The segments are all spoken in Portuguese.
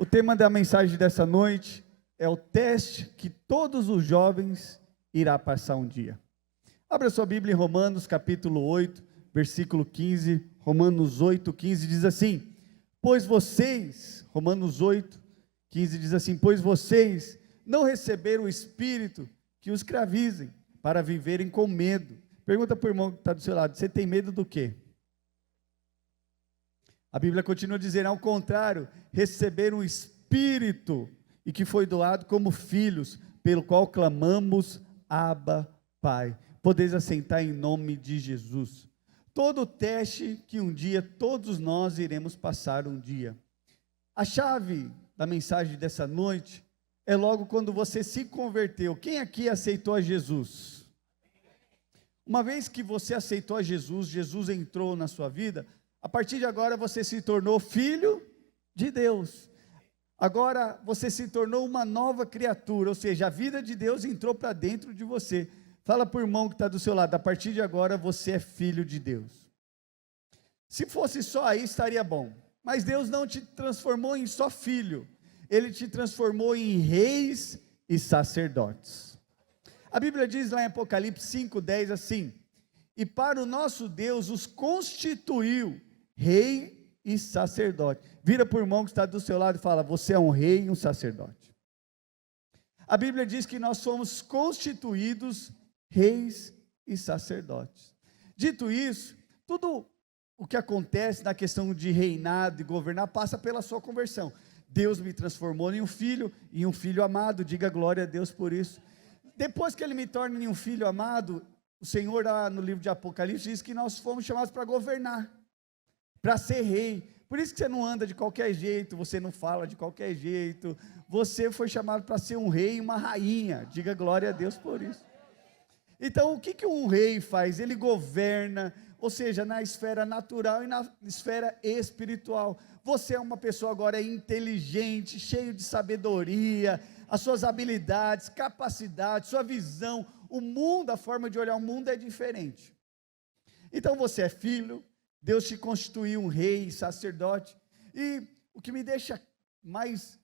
O tema da mensagem dessa noite é o teste que todos os jovens irá passar um dia. Abra sua Bíblia em Romanos capítulo 8, versículo 15. Romanos 8, 15 diz assim: pois vocês, Romanos 8, 15 diz assim: pois vocês não receberam o Espírito que os escravizem para viverem com medo. Pergunta para o irmão que está do seu lado: você tem medo do quê? A Bíblia continua dizendo: ao contrário, receberam o Espírito, e que foi doado como filhos, pelo qual clamamos, Abba, Pai. Podeis assentar em nome de Jesus. Todo teste que um dia todos nós iremos passar um dia. A chave da mensagem dessa noite é logo quando você se converteu. Quem aqui aceitou a Jesus? Uma vez que você aceitou a Jesus, Jesus entrou na sua vida, a partir de agora você se tornou filho de Deus. Agora você se tornou uma nova criatura, ou seja, a vida de Deus entrou para dentro de você. Fala para o irmão que está do seu lado: a partir de agora você é filho de Deus. Se fosse só aí estaria bom, mas Deus não te transformou em só filho, Ele te transformou em reis e sacerdotes. A Bíblia diz lá em Apocalipse 5:10 assim: e para o nosso Deus os constituiu rei e sacerdote. Vira para o irmão que está do seu lado e fala: você é um rei e um sacerdote. A Bíblia diz que nós somos constituídos reis e sacerdotes. Dito isso, tudo o que acontece na questão de reinado e governar passa pela sua conversão. Deus me transformou em um filho amado, diga glória a Deus por isso. Depois que Ele me torna em um filho amado, o Senhor lá no livro de Apocalipse diz que nós fomos chamados para governar, para ser rei. Por isso que você não anda de qualquer jeito, você não fala de qualquer jeito, você foi chamado para ser um rei e uma rainha, diga glória a Deus por isso. Então o que um rei faz? Ele governa, ou seja, na esfera natural e na esfera espiritual. Você é uma pessoa agora inteligente, cheio de sabedoria, as suas habilidades, capacidades, sua visão, o mundo, a forma de olhar o mundo é diferente. Então você é filho, Deus te constituiu um rei e sacerdote, e o que me deixa mais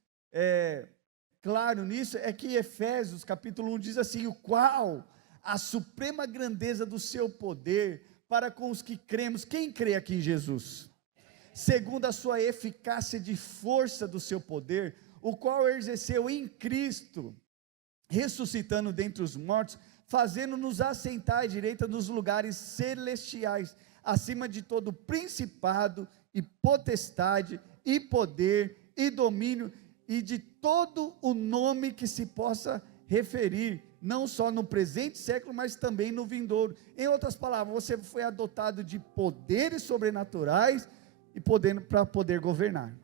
claro nisso é que Efésios capítulo 1 diz assim: o qual a suprema grandeza do seu poder para com os que cremos. Quem crê aqui em Jesus? Segundo a sua eficácia de força do seu poder, o qual exerceu em Cristo, ressuscitando dentre os mortos, fazendo-nos assentar à direita dos lugares celestiais, acima de todo principado e potestade e poder e domínio e de todo o nome que se possa referir, não só no presente século, mas também no vindouro. Em outras palavras, você foi adotado de poderes sobrenaturais e para poder governar.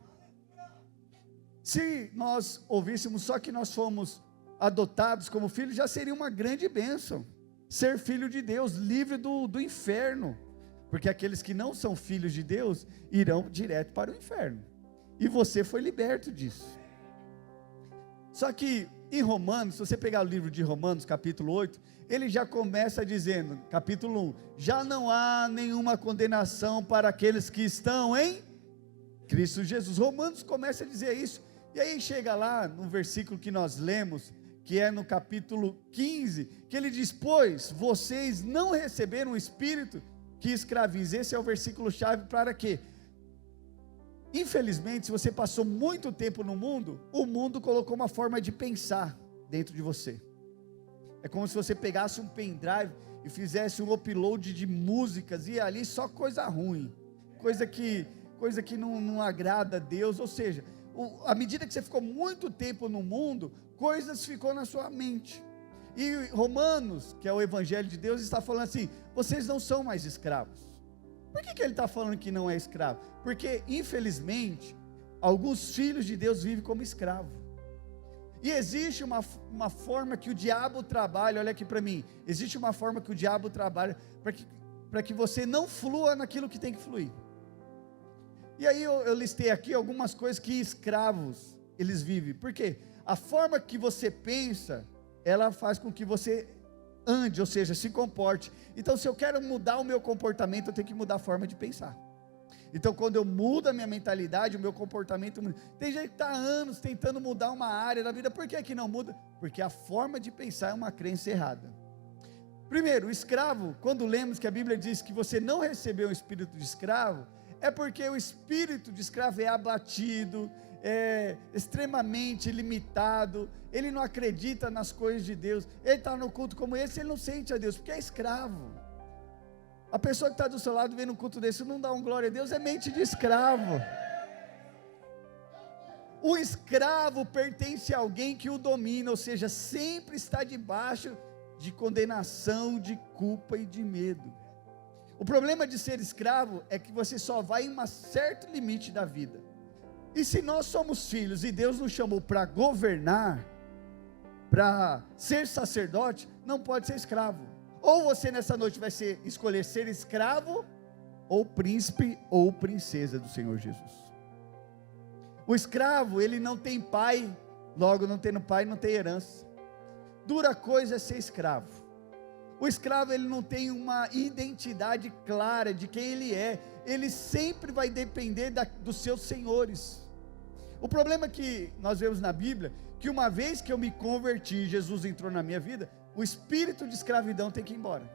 Se nós ouvíssemos só que nós fomos adotados como filhos, já seria uma grande bênção, ser filho de Deus, livre do inferno, porque aqueles que não são filhos de Deus, irão direto para o inferno, e você foi liberto disso. Só que em Romanos, se você pegar o livro de Romanos capítulo 8, ele já começa dizendo, capítulo 1, já não há nenhuma condenação para aqueles que estão em Cristo Jesus. Romanos começa a dizer isso, e aí chega lá no versículo que nós lemos, que é no capítulo 15, que ele diz: pois vocês não receberam o Espírito que escraviza. Esse é o versículo chave para quê? Infelizmente, se você passou muito tempo no mundo, o mundo colocou uma forma de pensar dentro de você. É como se você pegasse um pendrive e fizesse um upload de músicas, e ali só coisa ruim, coisa que não agrada a Deus. Ou seja, à medida que você ficou muito tempo no mundo, coisas ficou na sua mente. E Romanos, que é o Evangelho de Deus, está falando assim: vocês não são mais escravos. Por que ele está falando que não é escravo? Porque infelizmente alguns filhos de Deus vivem como escravo, e existe uma forma que o diabo trabalha. Olha aqui para mim, existe uma forma que o diabo trabalha para que você não flua naquilo que tem que fluir. E aí eu listei aqui algumas coisas que escravos eles vivem, porque a forma que você pensa, ela faz com que você ande, ou seja, se comporte. Então, se eu quero mudar o meu comportamento, eu tenho que mudar a forma de pensar. Então, quando eu mudo a minha mentalidade, o meu comportamento muda. Tem gente que está há anos tentando mudar uma área da vida. Por que que não muda? Porque a forma de pensar é uma crença errada. Primeiro, o escravo, quando lemos que a Bíblia diz que você não recebeu o espírito de escravo, é porque o espírito de escravo é abatido, é extremamente limitado, ele não acredita nas coisas de Deus, ele está no culto como esse, ele não sente a Deus, porque é escravo. A pessoa que está do seu lado vendo um culto desse, não dá um glória a Deus, é mente de escravo. O escravo pertence a alguém que o domina, ou seja, sempre está debaixo de condenação, de culpa e de medo. O problema de ser escravo é que você só vai em um certo limite da vida. E se nós somos filhos e Deus nos chamou para governar, para ser sacerdote, não pode ser escravo. Ou você nessa noite vai escolher ser escravo, ou príncipe ou princesa do Senhor Jesus. O escravo, ele não tem pai, logo não tendo pai, não tem herança. Dura coisa é ser escravo. O escravo, ele não tem uma identidade clara de quem ele é. Ele sempre vai depender dos seus senhores. O problema que nós vemos na Bíblia, que uma vez que eu me converti, Jesus entrou na minha vida, o espírito de escravidão tem que ir embora.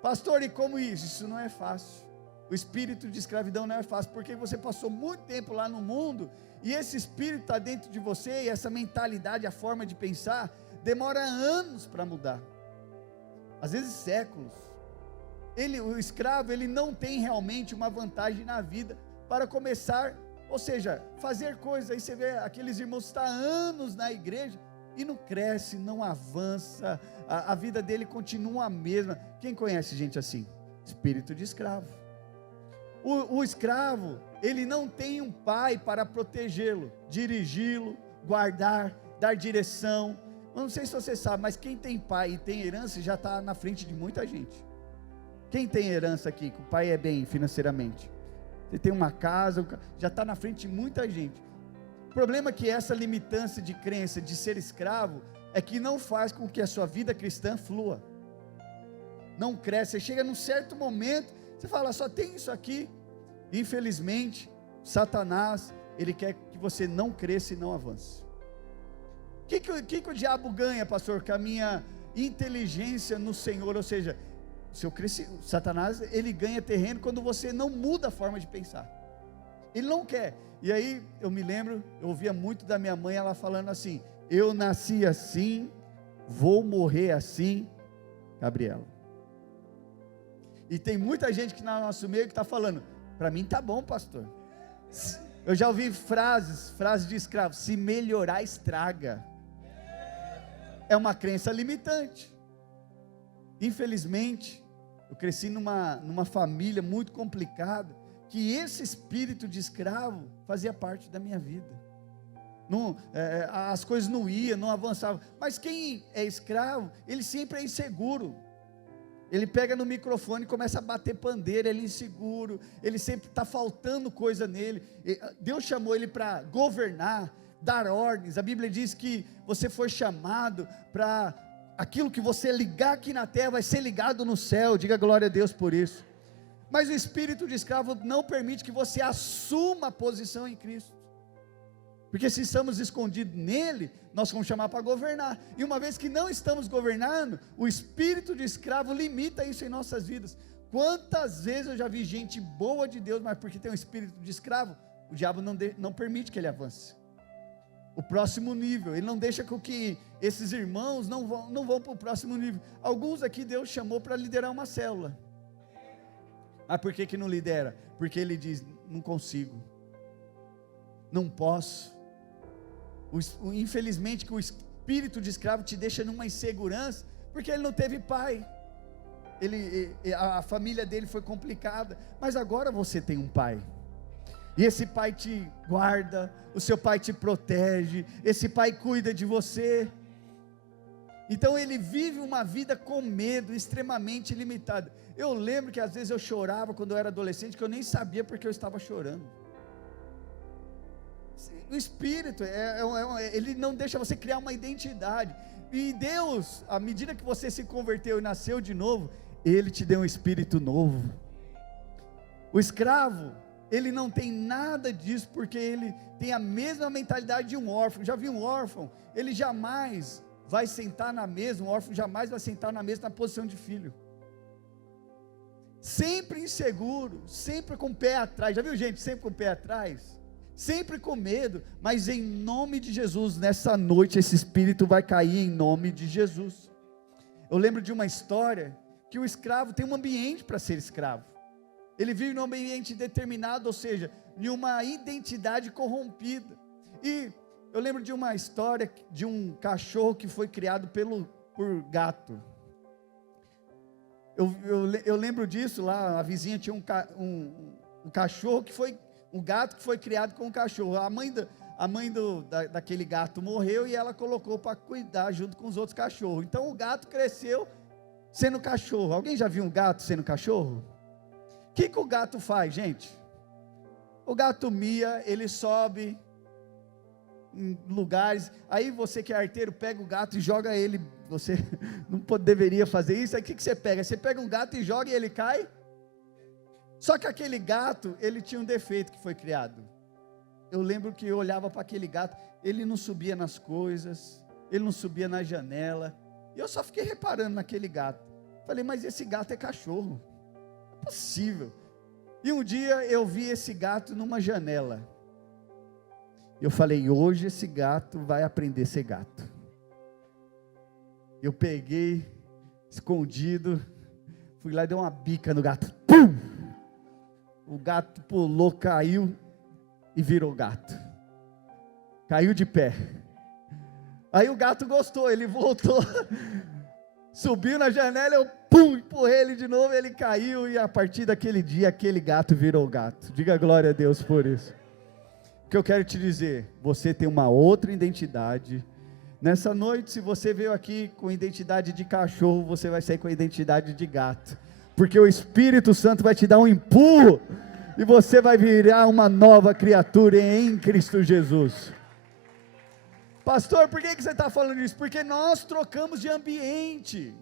Pastor, e como isso? Isso não é fácil. O espírito de escravidão não é fácil, porque você passou muito tempo lá no mundo, e esse espírito está dentro de você, e essa mentalidade, a forma de pensar, demora anos para mudar, às vezes séculos. O escravo, ele não tem realmente uma vantagem na vida, para começar, ou seja, fazer coisas. Aí você vê aqueles irmãos que estão há anos na igreja, e não cresce, não avança, a vida dele continua a mesma. Quem conhece gente assim? Espírito de escravo. O escravo, ele não tem um pai para protegê-lo, dirigi-lo, guardar, dar direção. Eu não sei se você sabe, mas quem tem pai e tem herança já está na frente de muita gente. Quem tem herança aqui, que o pai é bem financeiramente, você tem uma casa, já está na frente de muita gente. O problema é que essa limitância de crença de ser escravo é que não faz com que a sua vida cristã flua, não cresce. Você chega num certo momento, você fala, só tem isso aqui. Infelizmente, Satanás, ele quer que você não cresça e não avance. O que o diabo ganha, pastor, com a minha inteligência no Senhor? Ou seja, Satanás, ele ganha terreno quando você não muda a forma de pensar. Ele não quer. E aí, eu me lembro, eu ouvia muito da minha mãe, ela falando assim, eu nasci assim, vou morrer assim, Gabriela. E tem muita gente que no nosso meio que está falando, para mim está bom, pastor. Eu já ouvi frases de escravo, se melhorar estraga. É uma crença limitante. Infelizmente, eu cresci numa família muito complicada, que esse espírito de escravo fazia parte da minha vida. As coisas não iam, não avançavam. Mas quem é escravo, ele sempre é inseguro. Ele pega no microfone e começa a bater pandeiro, ele é inseguro, ele sempre está faltando coisa nele. Deus chamou ele para governar, dar ordens. A Bíblia diz que você foi chamado para aquilo que você ligar aqui na terra, vai ser ligado no céu. Diga glória a Deus por isso. Mas o espírito de escravo não permite que você assuma a posição em Cristo, porque se estamos escondidos nele, nós vamos chamar para governar, e uma vez que não estamos governando, o espírito de escravo limita isso em nossas vidas. Quantas vezes eu já vi gente boa de Deus, mas porque tem um espírito de escravo, o diabo não permite que ele avance, o próximo nível, ele não deixa com que esses irmãos não vão para o próximo nível. Alguns aqui Deus chamou para liderar uma célula, mas por que não lidera? Porque ele diz, não consigo, não posso. Infelizmente que o espírito de escravo te deixa numa insegurança, porque ele não teve pai, a família dele foi complicada, mas agora você tem um pai, e esse pai te guarda, o seu pai te protege, esse pai cuida de você. Então ele vive uma vida com medo, extremamente limitado. Eu lembro que às vezes eu chorava quando eu era adolescente, que eu nem sabia porque eu estava chorando. O espírito, ele não deixa você criar uma identidade. E Deus, à medida que você se converteu e nasceu de novo, Ele te deu um espírito novo. O escravo, ele não tem nada disso, porque ele tem a mesma mentalidade de um órfão. Já viu um órfão? Ele jamais vai sentar na mesa, um órfão jamais vai sentar na mesa na posição de filho. Sempre inseguro, sempre com o pé atrás. Já viu gente sempre com o pé atrás? Sempre com medo, mas em nome de Jesus, nessa noite, esse espírito vai cair em nome de Jesus. Eu lembro de uma história, que o escravo tem um ambiente para ser escravo. Ele vive num ambiente determinado, ou seja, em uma identidade corrompida. E eu lembro de uma história de um cachorro que foi criado por gato. Eu lembro disso lá, a vizinha tinha um cachorro um gato que foi criado com um cachorro. A mãe daquele gato morreu e ela colocou para cuidar junto com os outros cachorros. Então o gato cresceu sendo cachorro. Alguém já viu um gato sendo cachorro? O que o gato faz, gente? O gato mia, ele sobe em lugares, aí você que é arteiro, pega o gato e joga ele, você não deveria fazer isso, aí o que você pega? Você pega um gato e joga e ele cai? Só que aquele gato, ele tinha um defeito que foi criado. Eu lembro que eu olhava para aquele gato, ele não subia nas coisas, ele não subia na janela, e eu só fiquei reparando naquele gato. Falei, mas esse gato é cachorro, não é possível. E um dia eu vi esse gato numa janela, eu falei, hoje esse gato vai aprender a ser gato. Eu peguei, escondido, fui lá e dei uma bica no gato, pum! O gato pulou, caiu e virou gato, caiu de pé. Aí o gato gostou, ele voltou, subiu na janela, eu pum, empurrei ele de novo, ele caiu, e a partir daquele dia, aquele gato virou gato. Diga glória a Deus por isso. O que eu quero te dizer, você tem uma outra identidade. Nessa noite, se você veio aqui com identidade de cachorro, você vai sair com a identidade de gato, porque o Espírito Santo vai te dar um empurro, e você vai virar uma nova criatura em Cristo Jesus. Pastor, por que você está falando isso? Porque nós trocamos de ambiente,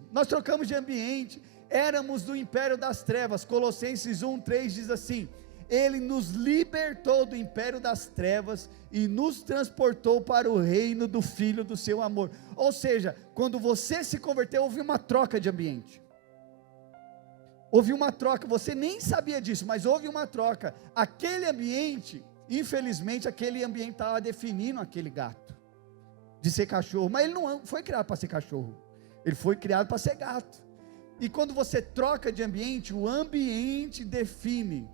éramos do império das trevas. Colossenses 1:3 diz assim, ele nos libertou do império das trevas, e nos transportou para o reino do Filho do seu amor. Ou seja, quando você se converteu, houve uma troca de ambiente, houve uma troca, você nem sabia disso, mas houve uma troca. Aquele ambiente, infelizmente, aquele ambiente estava definindo aquele gato, de ser cachorro, mas ele não foi criado para ser cachorro, ele foi criado para ser gato. E quando você troca de ambiente, o ambiente define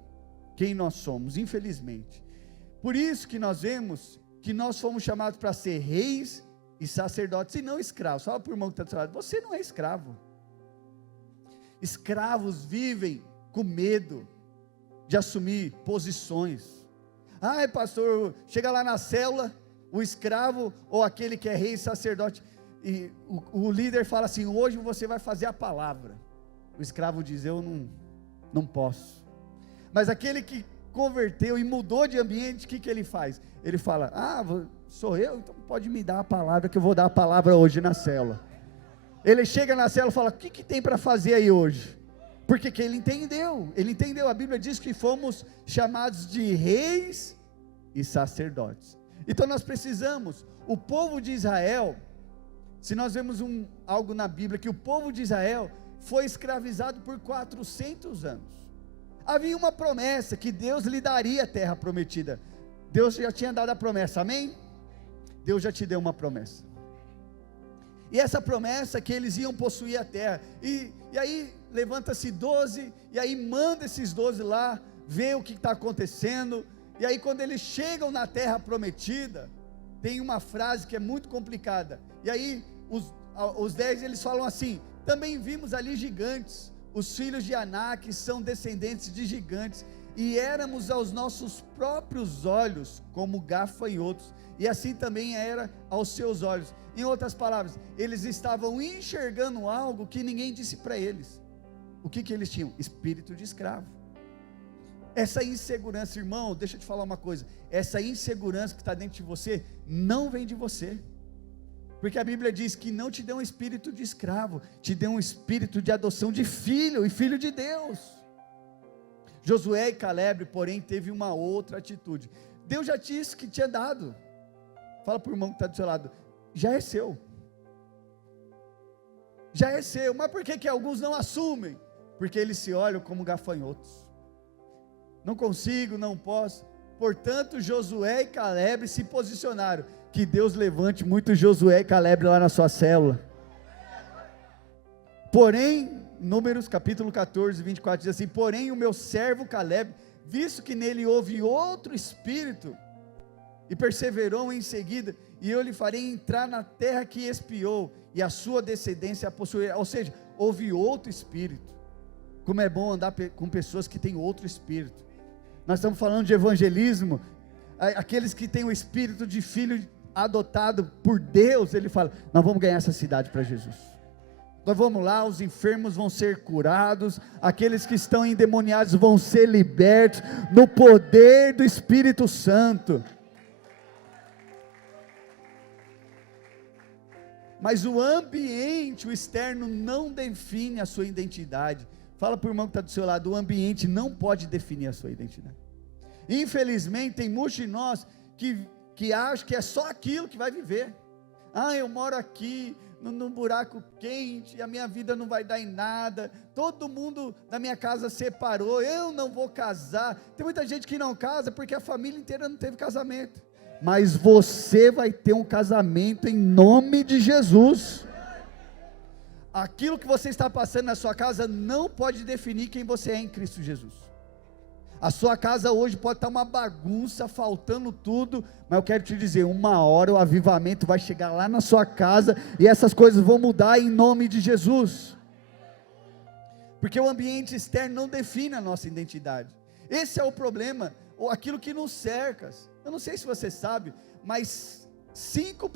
quem nós somos, infelizmente. Por isso que nós vemos que nós fomos chamados para ser reis e sacerdotes, e não escravos. Fala para o irmão que está do seu lado, você não é escravo. Escravos vivem com medo de assumir posições. Ai pastor, chega lá na célula, o escravo ou aquele que é rei e sacerdote, e o líder fala assim, hoje você vai fazer a palavra. O escravo diz, eu não posso. Mas aquele que converteu e mudou de ambiente, o que ele faz? Ele fala, sou eu, então pode me dar a palavra, que eu vou dar a palavra hoje na célula. Ele chega na célula e fala, o que tem para fazer aí hoje? Porque que ele entendeu, a Bíblia diz que fomos chamados de reis e sacerdotes. Então nós precisamos, o povo de Israel, se nós vemos algo na Bíblia, que o povo de Israel foi escravizado por 400 anos, havia uma promessa, que Deus lhe daria a terra prometida, Deus já tinha dado a promessa, amém? Deus já te deu uma promessa, e essa promessa que eles iam possuir a terra, e aí levanta-se 12, e aí manda esses 12 lá, ver o que está acontecendo, e aí quando eles chegam na terra prometida, tem uma frase que é muito complicada, e aí os 10 eles falam assim, também vimos ali gigantes, os filhos de Anak são descendentes de gigantes, e éramos aos nossos próprios olhos como gafanhotos, e assim também era aos seus olhos. Em outras palavras, eles estavam enxergando algo que ninguém disse para eles. O que eles tinham? Espírito de escravo. Essa insegurança, irmão, deixa eu te falar uma coisa, essa insegurança que está dentro de você, não vem de você, porque a Bíblia diz que não te deu um espírito de escravo, te deu um espírito de adoção de filho, e filho de Deus. Josué e Caleb, porém, teve uma outra atitude. Deus já disse que tinha dado. Fala para o irmão que está do seu lado, já é seu. Já é seu, mas por que alguns não assumem? Porque eles se olham como gafanhotos. Não consigo, não posso. Portanto, Josué e Caleb se posicionaram. Que Deus levante muito Josué e Caleb lá na sua célula. Porém, Números capítulo 14, 24 diz assim: porém o meu servo Caleb, visto que nele houve outro espírito, e perseverou em seguida, e eu lhe farei entrar na terra que espiou, e a sua descendência a possuirá. Ou seja, houve outro espírito. Como é bom andar com pessoas que têm outro espírito. Nós estamos falando de evangelismo, aqueles que têm o espírito de filho adotado por Deus. Ele fala: nós vamos ganhar essa cidade para Jesus, nós vamos lá, os enfermos vão ser curados, aqueles que estão endemoniados vão ser libertos, no poder do Espírito Santo. Mas o ambiente, o externo, não define a sua identidade. Fala para o irmão que está do seu lado, o ambiente não pode definir a sua identidade. Infelizmente, tem muitos de nós que acham que é só aquilo que vai viver. Eu moro aqui, num buraco quente, a minha vida não vai dar em nada, todo mundo da minha casa separou, eu não vou casar. Tem muita gente que não casa, porque a família inteira não teve casamento. Mas você vai ter um casamento em nome de Jesus. Aquilo que você está passando na sua casa não pode definir quem você é em Cristo Jesus. A sua casa hoje pode estar uma bagunça, faltando tudo, mas eu quero te dizer, uma hora o avivamento vai chegar lá na sua casa, e essas coisas vão mudar em nome de Jesus. Porque o ambiente externo não define a nossa identidade. Esse é o problema, ou aquilo que nos cerca. Eu não sei se você sabe, mas as 5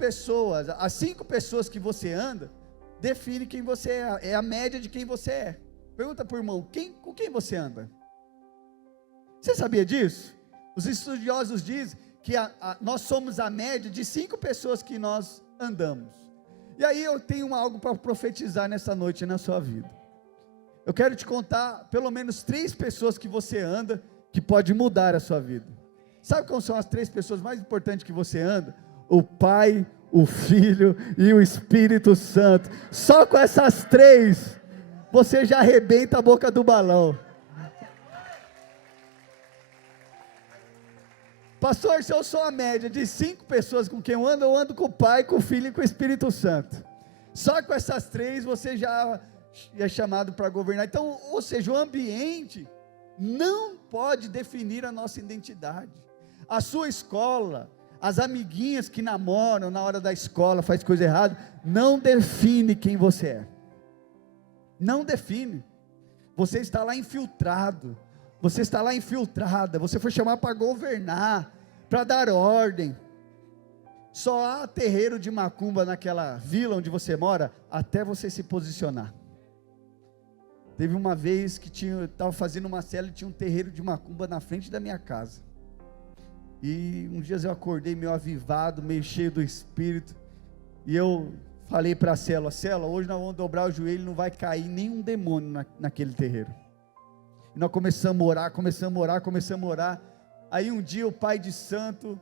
pessoas que você anda, define quem você é a média de quem você é. Pergunta para o irmão, com quem você anda? Você sabia disso? Os estudiosos dizem que nós somos a média de 5 pessoas que nós andamos. E aí eu tenho algo para profetizar nessa noite na sua vida. Eu quero te contar pelo menos 3 pessoas que você anda, que pode mudar a sua vida. Sabe quais são as 3 pessoas mais importantes que você anda? O Pai, o Filho e o Espírito Santo. Só com essas 3, você já arrebenta a boca do balão. Pastor, se eu sou a média de 5 pessoas com quem eu ando com o Pai, com o Filho e com o Espírito Santo. Só com essas 3 você já é chamado para governar. Então, ou seja, o ambiente não pode definir a nossa identidade. A sua escola, as amiguinhas que namoram na hora da escola, faz coisa errada, não define quem você é. Não define. Você está lá infiltrado. Você está lá infiltrada, você foi chamado para governar, para dar ordem. Só há terreiro de macumba naquela vila onde você mora, até você se posicionar. Teve uma vez que eu estava fazendo uma célula e tinha um terreiro de macumba na frente da minha casa. E um dia eu acordei meio avivado, meio cheio do Espírito, e eu falei para a célula, hoje nós vamos dobrar o joelho, não vai cair nenhum demônio naquele terreiro. E nós começamos a orar, aí um dia o pai de santo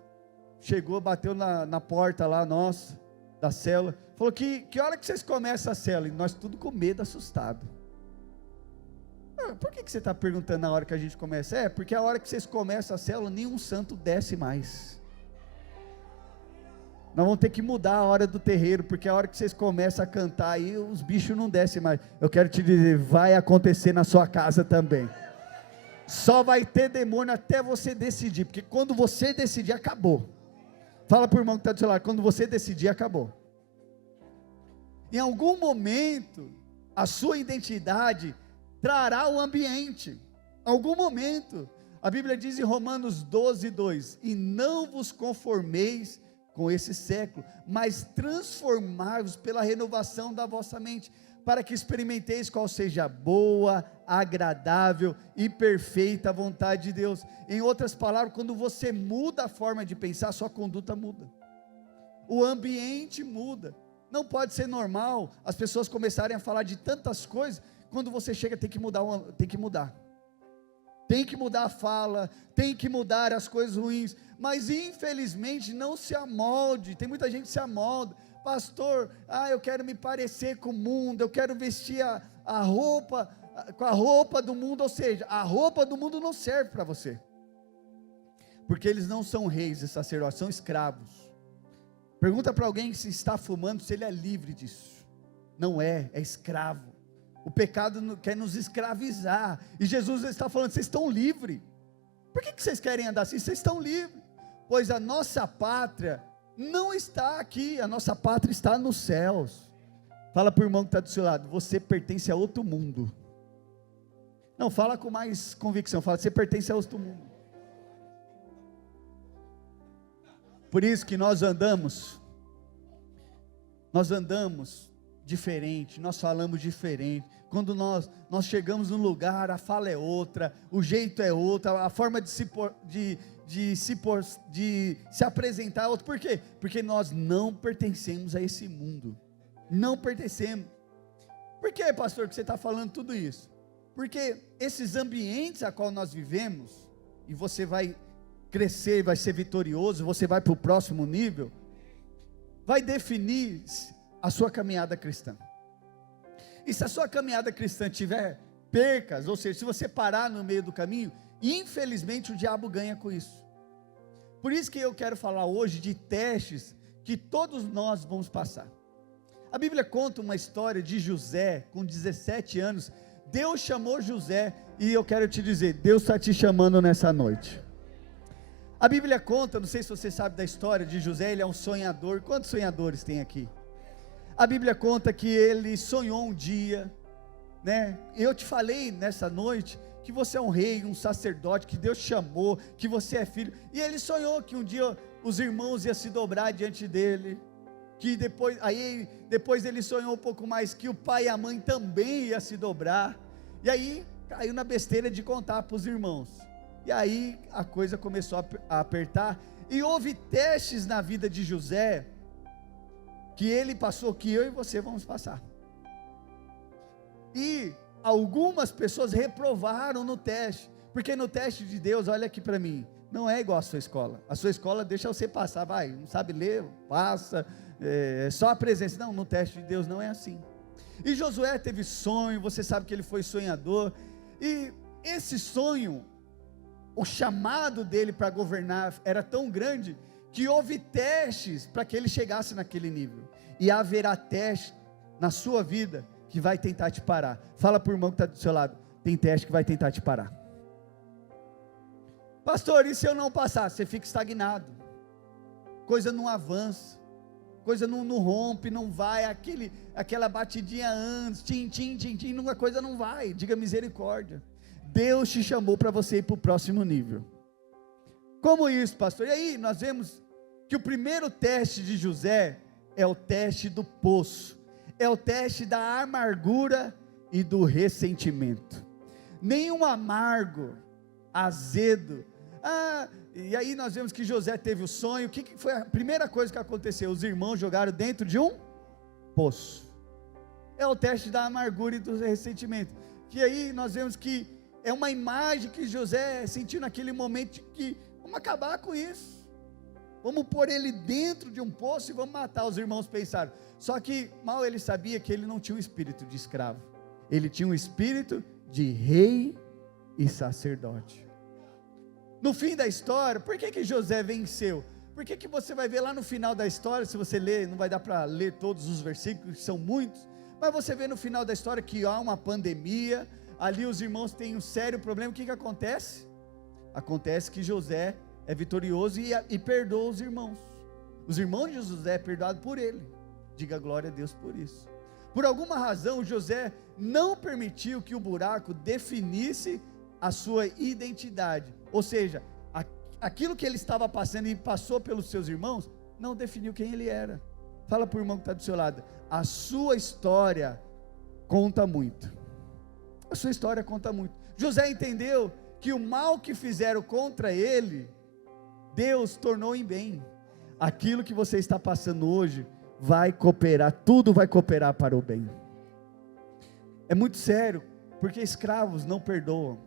chegou, bateu na porta lá nossa, da célula, falou, que hora que vocês começam a célula? E nós tudo com medo, assustado. Por que você está perguntando na hora que a gente começa? Porque a hora que vocês começam a célula, nenhum santo desce mais. Nós vamos ter que mudar a hora do terreiro, porque a hora que vocês começam a cantar aí, os bichos não descem mais. Eu quero te dizer, vai acontecer na sua casa também. Só vai ter demônio até você decidir, porque quando você decidir, acabou. Fala para o irmão que está do seu lado, quando você decidir, acabou. Em algum momento, a sua identidade trará o ambiente. Algum momento, a Bíblia diz em Romanos 12, 2, e não vos conformeis com esse século, mas transformai-vos pela renovação da vossa mente, para que experimenteis qual seja a boa, agradável e perfeita vontade de Deus. Em outras palavras, quando você muda a forma de pensar, sua conduta muda, o ambiente muda. Não pode ser normal as pessoas começarem a falar de tantas coisas, quando você chega tem que mudar. tem que mudar a fala, tem que mudar as coisas ruins, mas infelizmente não se amolde. Tem muita gente que se amolda. Pastor, eu quero me parecer com o mundo, eu quero vestir a roupa, com a roupa do mundo, ou seja, a roupa do mundo não serve para você, porque eles não são reis e sacerdotes, são escravos. Pergunta para alguém que se está fumando, se ele é livre disso. Não é escravo. O pecado quer nos escravizar, e Jesus está falando, vocês estão livres. Por que vocês querem andar assim? Vocês estão livres, pois a nossa pátria não está aqui, a nossa pátria está nos céus. Fala para o irmão que está do seu lado, você pertence a outro mundo. Não, fala com mais convicção, fala, você pertence a outro mundo. Por isso que nós andamos diferente, nós falamos diferente. Quando nós chegamos num lugar, a fala é outra, o jeito é outra, a forma de se apresentar é outra. Por quê? Porque nós não pertencemos a esse mundo, não pertencemos. Por que, pastor, que você está falando tudo isso? Porque esses ambientes a qual nós vivemos, e você vai crescer, vai ser vitorioso, você vai para o próximo nível, vai definir a sua caminhada cristã. E se a sua caminhada cristã tiver percas, ou seja, se você parar no meio do caminho, infelizmente o diabo ganha com isso. Por isso que eu quero falar hoje de testes que todos nós vamos passar. A Bíblia conta uma história de José, com 17 anos, Deus chamou José, e eu quero te dizer, Deus está te chamando nessa noite. A Bíblia conta, não sei se você sabe da história de José, ele é um sonhador. Quantos sonhadores tem aqui? A Bíblia conta que ele sonhou um dia, né? Eu te falei nessa noite, que você é um rei, um sacerdote, que Deus chamou, que você é filho, e ele sonhou que um dia os irmãos iam se dobrar diante dele, que depois ele sonhou um pouco mais, que o pai e a mãe também iam se dobrar, e aí caiu na besteira de contar para os irmãos, e aí a coisa começou a apertar, e houve testes na vida de José, que ele passou, que eu e você vamos passar, e algumas pessoas reprovaram no teste, porque no teste de Deus, olha aqui para mim, não é igual a sua escola deixa você passar, vai, não sabe ler, passa, só a presença, não, no teste de Deus não é assim. E Josué teve sonho, você sabe que ele foi sonhador, e esse sonho, o chamado dele para governar era tão grande, que houve testes para que ele chegasse naquele nível, e haverá teste na sua vida, que vai tentar te parar. Fala para o irmão que está do seu lado, tem teste que vai tentar te parar. Pastor, e se eu não passar? Você fica estagnado, coisa não avança, coisa não rompe, não vai, aquela batidinha antes, a coisa não vai, diga misericórdia. Deus te chamou para você ir para o próximo nível. Como isso, pastor? E aí nós vemos que o primeiro teste de José é o teste do poço, é o teste da amargura e do ressentimento. Nenhum amargo, azedo. E aí nós vemos que José teve o sonho. O que foi a primeira coisa que aconteceu? Os irmãos jogaram dentro de um poço. É o teste da amargura e do ressentimento. Que aí nós vemos que é uma imagem que José sentiu naquele momento, que vamos acabar com isso, vamos pôr ele dentro de um poço e vamos matar. Os irmãos pensaram, só que mal ele sabia que ele não tinha um espírito de escravo, ele tinha um espírito de rei e sacerdote. No fim da história, por que José venceu? Por que você vai ver lá no final da história, se você ler, não vai dar para ler todos os versículos, são muitos, mas você vê no final da história que há uma pandemia, ali os irmãos têm um sério problema. O que acontece? Acontece que José é vitorioso e perdoa os irmãos. Os irmãos de José é perdoado por ele. Diga glória a Deus por isso. Por alguma razão José não permitiu que o buraco definisse a sua identidade, ou seja, aquilo que ele estava passando e passou pelos seus irmãos, não definiu quem ele era. Fala para o irmão que está do seu lado, a sua história conta muito. A sua história conta muito. José entendeu que o mal que fizeram contra ele, Deus tornou em bem. Aquilo que você está passando hoje vai cooperar, tudo vai cooperar para o bem. É muito sério, porque escravos não perdoam.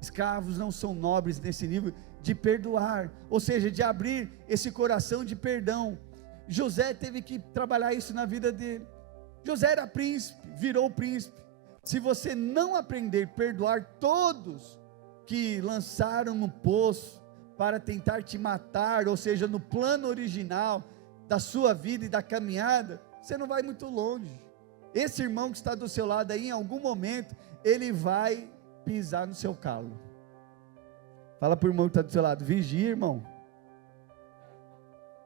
Escravos não são nobres nesse nível de perdoar, ou seja, de abrir esse coração de perdão. José teve que trabalhar isso na vida dele. José era príncipe, virou príncipe. Se você não aprender a perdoar todos que lançaram no poço para tentar te matar, ou seja, no plano original da sua vida e da caminhada, você não vai muito longe. Esse irmão que está do seu lado aí, em algum momento, ele vai pisar no seu calo. Fala para o irmão que está do seu lado, vigia, irmão.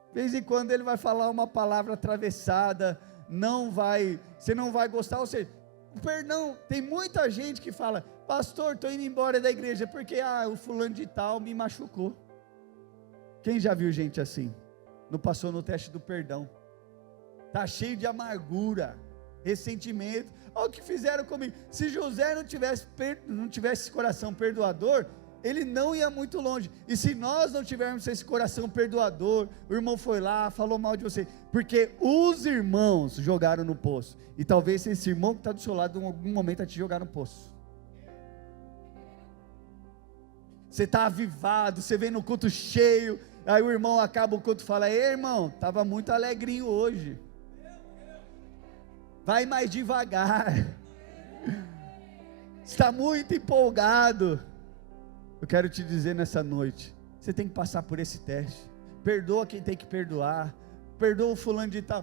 De vez em quando ele vai falar uma palavra atravessada, você não vai gostar, ou seja, perdão, tem muita gente que fala, pastor, estou indo embora da igreja, porque o fulano de tal me machucou. Quem já viu gente assim? Não passou no teste do perdão, está cheio de amargura, ressentimento. Olha o que fizeram comigo. Se José não tivesse esse coração perdoador, ele não ia muito longe. E se nós não tivermos esse coração perdoador, o irmão foi lá, falou mal de você, porque os irmãos jogaram no poço, e talvez esse irmão que está do seu lado, em algum momento vai te jogar no poço. Você está avivado, você vem no culto cheio, aí o irmão acaba o culto e fala, ei irmão, estava muito alegrinho hoje, vai mais devagar, está muito empolgado. Eu quero te dizer nessa noite, você tem que passar por esse teste. Perdoa quem tem que perdoar, perdoa o fulano de tal.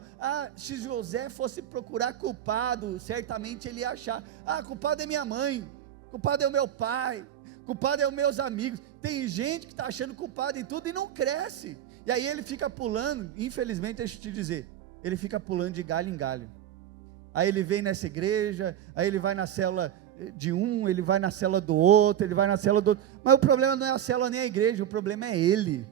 Se José fosse procurar culpado, certamente ele ia achar, culpado é minha mãe, culpado é o meu pai, culpado é os meus amigos. Tem gente que está achando culpado em tudo e não cresce, e aí ele fica pulando, infelizmente deixa eu te dizer, ele fica pulando de galho em galho. Aí ele vem nessa igreja, aí ele vai na célula de um, ele vai na célula do outro, ele vai na célula do outro, mas o problema não é a célula nem a igreja, o problema é ele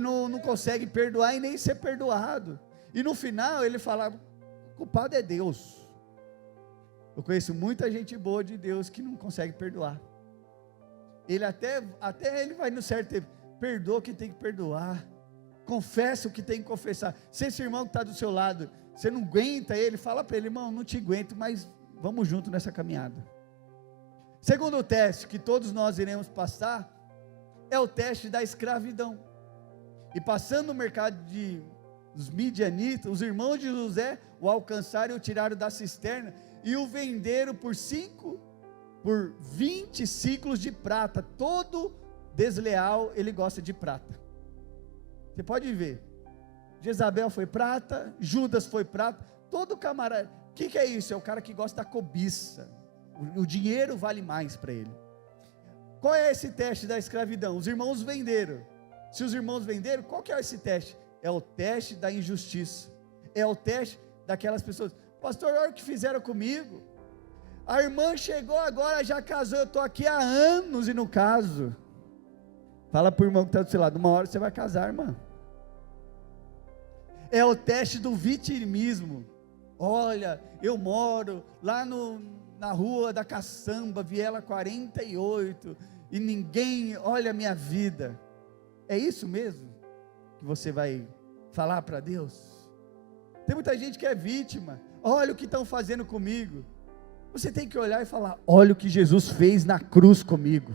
não consegue perdoar e nem ser perdoado, e no final ele fala, o culpado é Deus. Eu conheço muita gente boa de Deus que não consegue perdoar, ele até ele vai no certo tempo, perdoa o que tem que perdoar, confessa o que tem que confessar. Se esse irmão que está do seu lado, você não aguenta ele, fala para ele, irmão, não te aguento, mas vamos junto nessa caminhada. Segundo teste que todos nós iremos passar, é o teste da escravidão. E passando no mercado dos midianitas, os irmãos de José o alcançaram e o tiraram da cisterna, e o venderam por 20 ciclos de prata. Todo desleal, ele gosta de prata. Você pode ver, Jezabel foi prata, Judas foi prata, todo camarada. O que é isso? É o cara que gosta da cobiça, o dinheiro vale mais para ele. Qual é esse teste da escravidão? Os irmãos venderam. Se os irmãos venderam, qual que é esse teste? É o teste da injustiça, é o teste daquelas pessoas, pastor, olha o que fizeram comigo, a irmã chegou agora, já casou, eu estou aqui há anos e não caso. Fala para o irmão que está do seu lado, uma hora você vai casar, irmã. É o teste do vitimismo. Olha, eu moro lá na rua da Caçamba, Viela 48, e ninguém olha a minha vida. É isso mesmo que você vai falar para Deus? Tem muita gente que é vítima, olha o que estão fazendo comigo. Você tem que olhar e falar, olha o que Jesus fez na cruz comigo,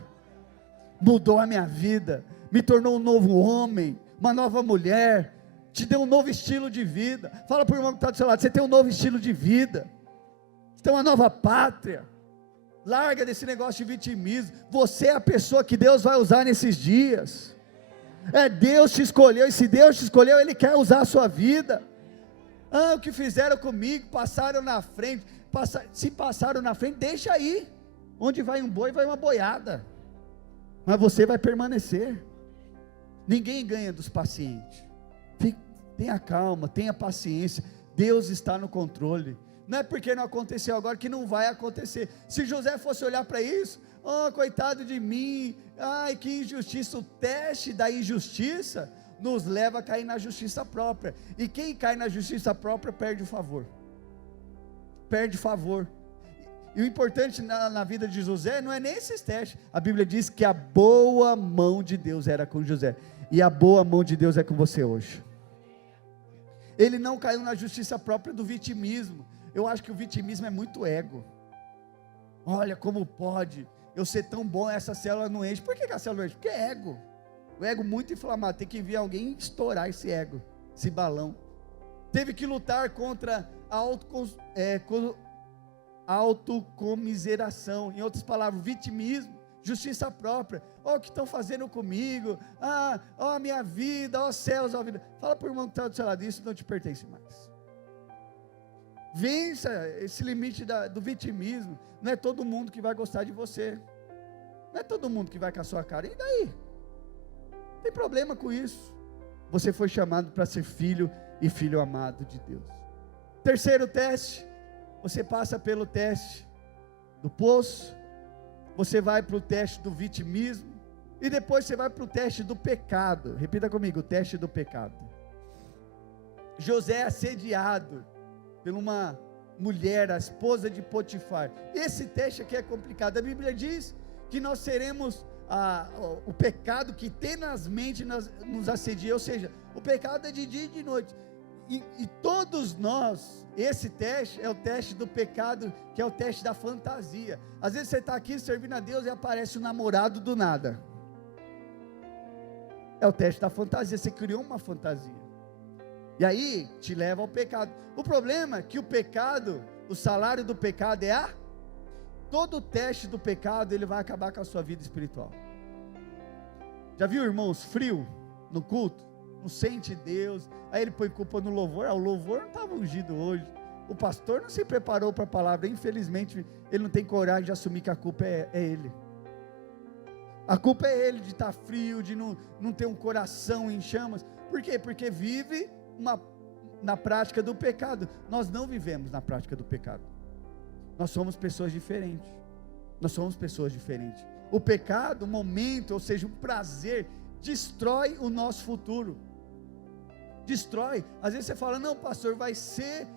mudou a minha vida, me tornou um novo homem, uma nova mulher, te deu um novo estilo de vida. Fala para o irmão que está do seu lado, você tem um novo estilo de vida, você tem uma nova pátria. Larga desse negócio de vitimismo, você é a pessoa que Deus vai usar nesses dias. Deus te escolheu, e se Deus te escolheu, Ele quer usar a sua vida. O que fizeram comigo, passaram na frente, se passaram na frente, deixa aí, onde vai um boi, vai uma boiada, mas você vai permanecer. Ninguém ganha dos pacientes. Tenha calma, tenha paciência, Deus está no controle. Não é porque não aconteceu agora que não vai acontecer. Se José fosse olhar para isso, coitado de mim, ai que injustiça. O teste da injustiça nos leva a cair na justiça própria, e quem cai na justiça própria perde o favor, e o importante na vida de José não é nem esses testes. A Bíblia diz que a boa mão de Deus era com José, e a boa mão de Deus é com você hoje. Ele não caiu na justiça própria do vitimismo. Eu acho que o vitimismo é muito ego. Olha como pode, eu ser tão bom, essa célula não enche. Por que a célula não enche? Porque é ego. O ego muito inflamado, tem que vir alguém estourar esse ego, esse balão. Teve que lutar contra a autocomiseração, em outras palavras, vitimismo, justiça própria. Ó, o que estão fazendo comigo? Ó a minha vida, ó céus, ó vida. Fala para o irmão que está do seu lado, isso não te pertence mais. Vença esse limite do vitimismo. Não é todo mundo que vai gostar de você, não é todo mundo que vai com a sua cara, e daí? Não tem problema com isso. Você foi chamado para ser filho e filho amado de Deus. Terceiro teste, você passa pelo teste do poço, você vai para o teste do vitimismo, e depois você vai para o teste do pecado. Repita comigo, o teste do pecado. José é assediado por uma mulher, a esposa de Potifar. Esse teste aqui é complicado. A Bíblia diz que nós seremos o pecado que tenazmente nos assedia, ou seja, o pecado é de dia e de noite, e todos nós, esse teste é o teste do pecado, que é o teste da fantasia. Às vezes você está aqui servindo a Deus e aparece um namorado do nada, é o teste da fantasia, você criou uma fantasia, e aí te leva ao pecado. O problema é que o pecado, o salário do pecado todo o teste do pecado, ele vai acabar com a sua vida espiritual. Já viu irmãos frio no culto? Não sente Deus, aí ele põe culpa no louvor. O louvor não estava ungido hoje, o pastor não se preparou para a palavra, infelizmente ele não tem coragem de assumir que a culpa é ele. A culpa é ele de estar frio, de não ter um coração em chamas. Por quê? Porque vive na prática do pecado. Nós não vivemos na prática do pecado, nós somos pessoas diferentes. O pecado, o momento, ou seja, um prazer, destrói o nosso futuro, destrói. Às vezes você fala, não pastor, vai ser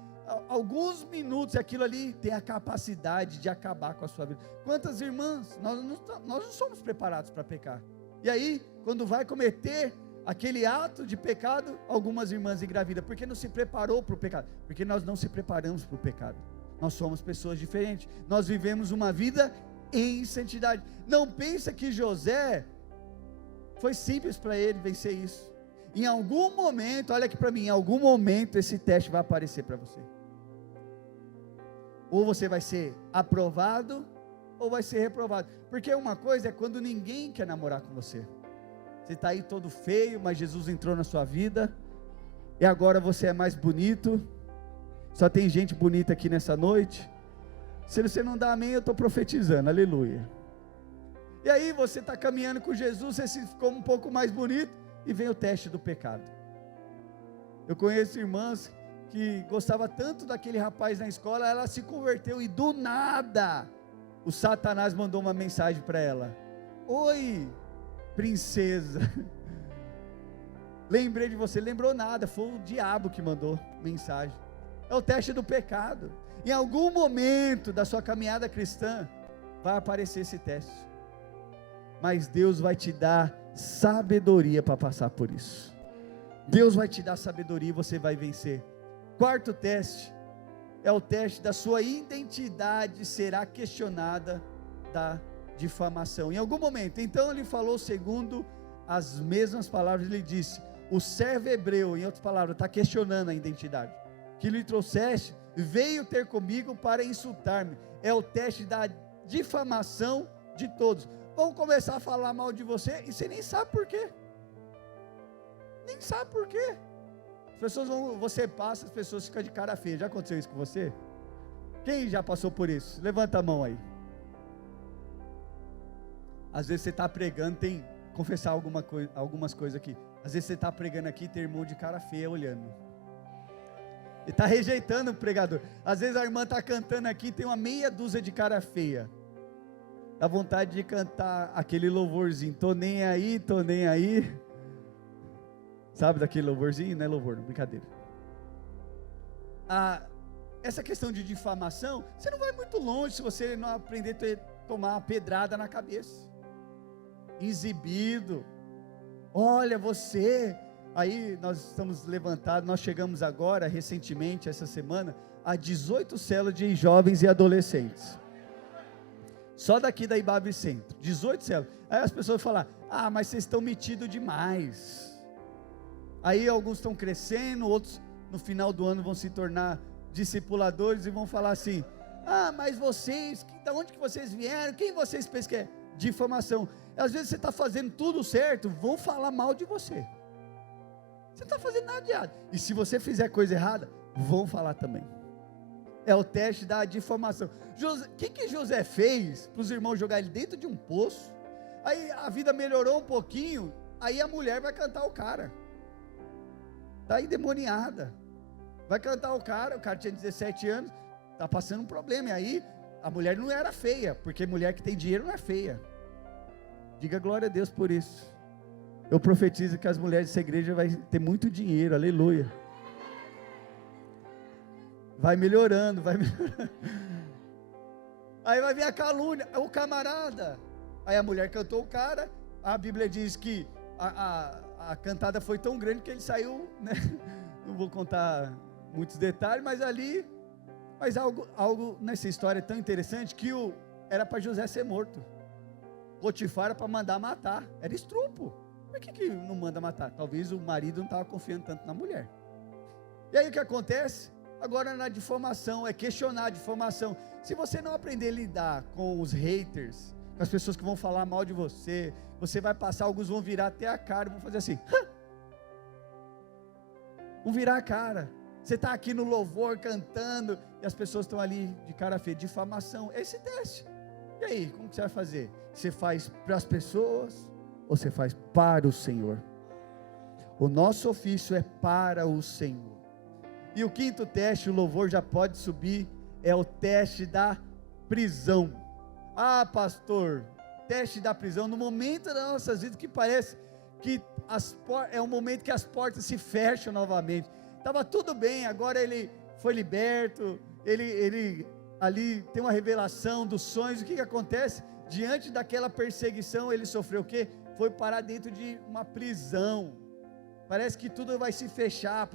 alguns minutos, e aquilo ali tem a capacidade de acabar com a sua vida. Quantas irmãs, nós não somos preparados para pecar, e aí quando vai cometer aquele ato de pecado, algumas irmãs engravidam, porque não se preparou para o pecado, porque nós não se preparamos para o pecado. Nós somos pessoas diferentes, nós vivemos uma vida em santidade. Não pensa que José foi simples para ele vencer isso. Em algum momento, olha aqui para mim, em algum momento esse teste vai aparecer para você. Ou você vai ser aprovado, ou vai ser reprovado. Porque uma coisa é quando ninguém quer namorar com você. Você está aí todo feio, mas Jesus entrou na sua vida, e agora você é mais bonito. Só tem gente bonita aqui nessa noite. Se você não dá amém, eu estou profetizando, aleluia. E aí você está caminhando com Jesus, você ficou um pouco mais bonito, e vem o teste do pecado. Eu conheço irmãs que gostava tanto daquele rapaz na escola, ela se converteu, e do nada, o Satanás mandou uma mensagem para ela: oi, princesa, lembrei de você. Lembrou nada, foi o diabo que mandou mensagem. É o teste do pecado. Em algum momento da sua caminhada cristã, vai aparecer esse teste, mas Deus vai te dar sabedoria para passar por isso. Deus vai te dar sabedoria e você vai vencer. Quarto teste, é o teste da sua identidade será questionada da difamação. Em algum momento, então ele falou segundo as mesmas palavras, ele disse, o servo hebreu, em outras palavras, está questionando a identidade, que lhe trouxeste, veio ter comigo para insultar-me. É o teste da difamação de todos. Vão começar a falar mal de você, e você nem sabe por quê, as pessoas você passa, as pessoas ficam de cara feia. Já aconteceu isso com você? Quem já passou por isso? Levanta a mão aí. Às vezes você está pregando, confessar algumas coisas aqui, às vezes você está pregando aqui, tem irmão de cara feia olhando, e está rejeitando o pregador. Às vezes a irmã está cantando aqui, tem uma meia dúzia de cara feia, dá vontade de cantar aquele louvorzinho, tô nem aí, sabe daquele louvorzinho? Não é louvor, não, brincadeira. Essa questão de difamação, você não vai muito longe se você não aprender a tomar uma pedrada na cabeça, exibido. Olha você, aí nós estamos levantados, nós chegamos agora, recentemente, essa semana, a 18 células de jovens e adolescentes. só daqui da Ibabe Centro, 18 células. Aí as pessoas falam, mas vocês estão metidos demais. Aí alguns estão crescendo, outros no final do ano vão se tornar discipuladores e vão falar assim, mas vocês, da onde que vocês vieram, quem vocês pensam que é? Difamação. Às vezes você está fazendo tudo certo, vão falar mal de você. Você não está fazendo nada de errado, e se você fizer coisa errada, vão falar também. É o teste da difamação. O que José fez para os irmãos jogar ele dentro de um poço? Aí a vida melhorou um pouquinho, aí a mulher vai cantar o cara, está endemoniada, vai cantar o cara tinha 17 anos, está passando um problema, e aí a mulher não era feia, porque mulher que tem dinheiro não é feia. Diga glória a Deus por isso. Eu profetizo que as mulheres dessa igreja vai ter muito dinheiro, aleluia. Vai melhorando. Aí vai vir a calúnia, o camarada. Aí a mulher cantou o cara, a Bíblia diz que a cantada foi tão grande que ele saiu, né? Não vou contar muitos detalhes, mas algo nessa história tão interessante, que era para José ser morto. Potifar era para mandar matar, era estrupo. Por que não manda matar? Talvez o marido não estava confiando tanto na mulher. E aí o que acontece? Agora na difamação, é questionar a difamação. Se você não aprender a lidar com os haters, com as pessoas que vão falar mal de você, você vai passar, alguns vão virar até a cara, vão fazer assim, vão virar a cara. Você está aqui no louvor cantando, e as pessoas estão ali de cara feia, difamação, é esse teste. E aí, como que você vai fazer? Você faz para as pessoas, ou você faz para o Senhor? O nosso ofício é para o Senhor. E o quinto teste, o louvor já pode subir, é o teste da prisão. Pastor, teste da prisão, no momento das nossas vidas que parece que é um momento que as portas se fecham novamente. Estava tudo bem, agora ele foi liberto, ele ali tem uma revelação dos sonhos. O que acontece? Diante daquela perseguição, ele sofreu o quê? Foi parar dentro de uma prisão. Parece que tudo vai se fechar,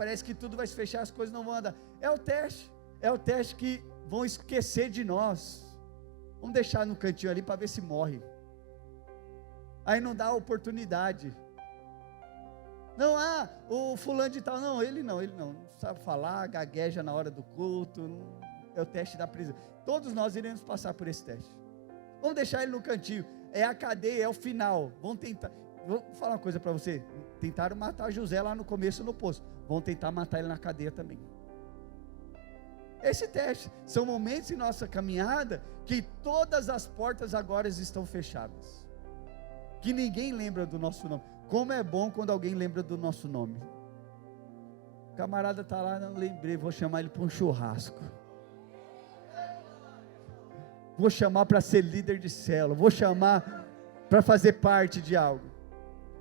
as coisas não vão andar. É o teste que vão esquecer de nós. Vamos deixar no cantinho ali para ver se morre. Aí não dá oportunidade. Não, o fulano de tal, ele não sabe falar, gagueja na hora do culto. É o teste da prisão. Todos nós iremos passar por esse teste. Vamos deixar ele no cantinho. É a cadeia, é o final. Vamos tentar. Vou falar uma coisa para você. Tentaram matar José lá no começo no poço. Vão tentar matar ele na cadeia também. Esse teste. São momentos em nossa caminhada que todas as portas agora estão fechadas. Que ninguém lembra do nosso nome. Como é bom quando alguém lembra do nosso nome. O camarada está lá, não lembrei. Vou chamar ele para um churrasco. Vou chamar para ser líder de célula. Vou chamar para fazer parte de algo.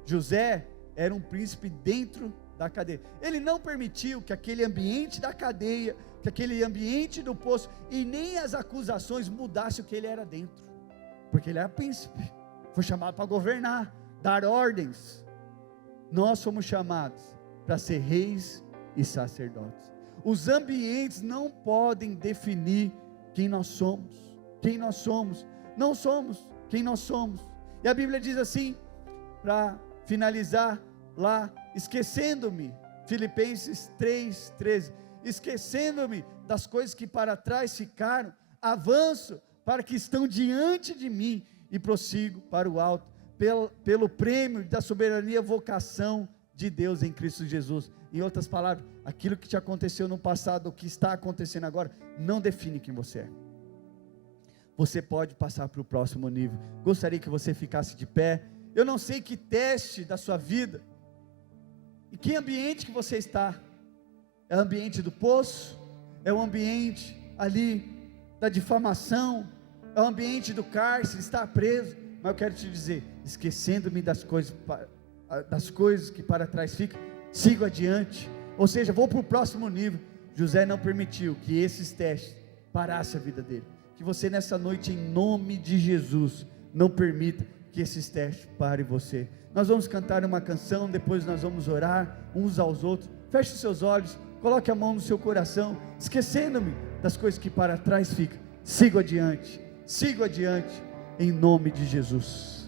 José era um príncipe dentro da cadeia. Ele não permitiu que aquele ambiente da cadeia, que aquele ambiente do poço, e nem as acusações mudassem o que ele era dentro. Porque ele era príncipe. Foi chamado para governar, dar ordens. Nós somos chamados para ser reis e sacerdotes. Os ambientes não podem definir quem nós somos. Quem nós somos. Não somos quem nós somos. E a Bíblia diz assim, para finalizar lá, esquecendo-me, Filipenses 3:13, esquecendo-me das coisas que para trás ficaram, avanço para que estão diante de mim e prossigo para o alto, pelo prêmio da soberania vocação de Deus em Cristo Jesus. Em outras palavras, aquilo que te aconteceu no passado, o que está acontecendo agora, não define quem você é. Você pode passar para o próximo nível. Gostaria que você ficasse de pé. Eu não sei que teste da sua vida, e que ambiente que você está. É o ambiente do poço? É o ambiente ali da difamação? É o ambiente do cárcere, está preso? Mas eu quero te dizer, esquecendo-me das coisas que para trás ficam, sigo adiante. Ou seja, vou para o próximo nível. José não permitiu que esses testes parassem a vida dele. Que você nessa noite, em nome de Jesus, não permita que esses testes parem você. Nós vamos cantar uma canção, depois nós vamos orar uns aos outros. Feche os seus olhos, coloque a mão no seu coração, esquecendo-me das coisas que para trás ficam. Sigo adiante, em nome de Jesus.